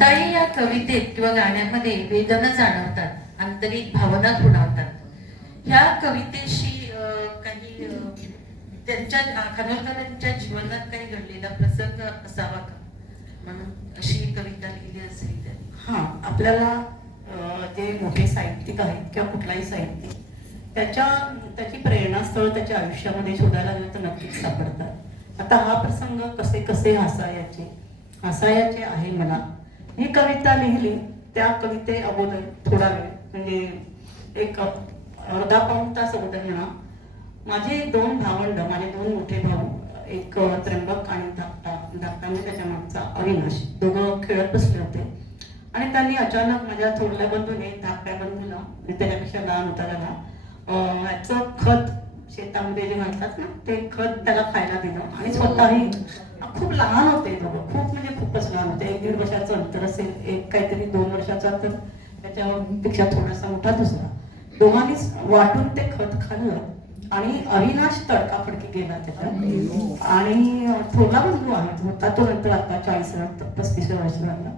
ताई या कवितेत किंवा गाण्यामध्ये वेदना जाणवतात, आंतरिक भावना खुणावतात. ह्या कवितेशी काही त्यांच्या खानोलकरांच्या जीवनात काही घडलेला प्रसंग असावा का, म्हणून अशी कविता लिहिली असेल तर? हां, आपल्याला जे मोठे साहित्यिक आहेत किंवा कुठलाही साहित्यिक त्याची प्रेरणास्थळ त्याच्या आयुष्यामध्ये शोधायला गेलं तर नक्कीच सापडतात. आता हा प्रसंग कसे कसे हसायाचे आहे मला. ही कविता लिहिली त्या कविते अगोदर थोडा वेळ म्हणजे एक अर्धा पाऊण तास अगोदर म्हणा, माझे दोन भावंड, माझे दोन मोठे भाऊ, एक त्र्यंबक आणि धाकटा म्हणजे त्याच्या मागचा अविनाश, दोघं खेळत बसले होते आणि त्यांनी अचानक माझ्या थोरल्या बंधूने, धाकट्या बंधूला, त्याच्यापेक्षा लहान होता त्याला, ह्याचं खत शेतामध्ये जे घालतात ना ते खत त्याला खायला दिलं आणि स्वतःही खूप लहान होते दोघं, खूप म्हणजे खूपच लहान होते. 1-1.5 वर्षाचं अंतर असेल, एक काहीतरी 2 वर्षाचा, तर त्याच्यापेक्षा थोडासा मोठा दुसरा. दोघांनीच वाटून ते खत खाल्लं आणि अविनाश तडकाफडकी गेला त्याच्यात. आणि थोरला बंधू आहे, होता तो नंतर आता 40-35 वर्ष झाला,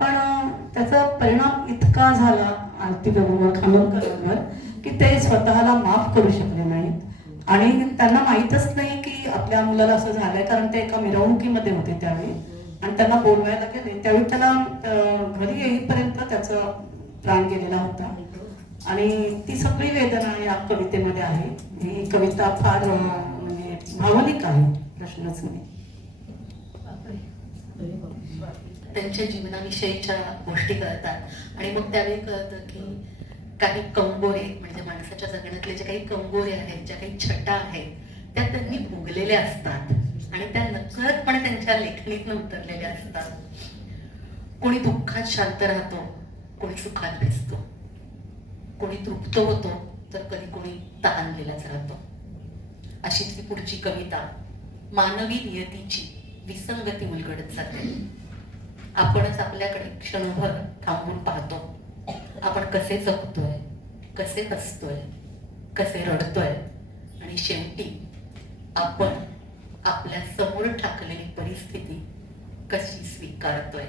पण त्याचा परिणाम इतका झाला आरती बरोबर, खानोलकरांवर, की ते स्वतःला माफ करू शकले नाहीत. आणि त्यांना माहीतच नाही की आपल्या मुलाला असं झालंय, कारण ते एका मिरवणुकीमध्ये होते त्यावेळी आणि त्यांना बोलवायला गेले त्यावेळी त्याला घरी येईपर्यंत त्याचा प्राण गेलेला होता. आणि ती सगळी वेदना या कवितेमध्ये आहे. ही कविता फार म्हणजे भावनिक आहे, प्रश्नच नाही. त्यांच्या जीवनाविषयीच्या गोष्टी कळतात आणि मग त्यावेळी कळतं की काही कंगोरे, म्हणजे माणसाच्या जगण्यातले जे काही कंगोरे आहेत, ज्या काही छटा आहेत, त्या त्यांनी भोगलेल्या असतात आणि त्या नकळतपणे त्यांच्या लेखणीतनं उतरलेल्या असतात. कोणी दुःखात शांत राहतो, कोणी सुखात दिसतो, कोणी तृप्त होतो, तर कधी कोणी तहानलेलाच राहतो. अशी ती पुढची कविता मानवी नियतीची विसंगती उलगडत जाते. आपणच आपल्याकडे क्षणभर थांबून पाहतो. आपण कसे जगतोय, कसे हसतोय, कसे रडतोय आणि शेवटी आपण आपल्या समोर ठाकलेली परिस्थिती कशी स्वीकारतोय.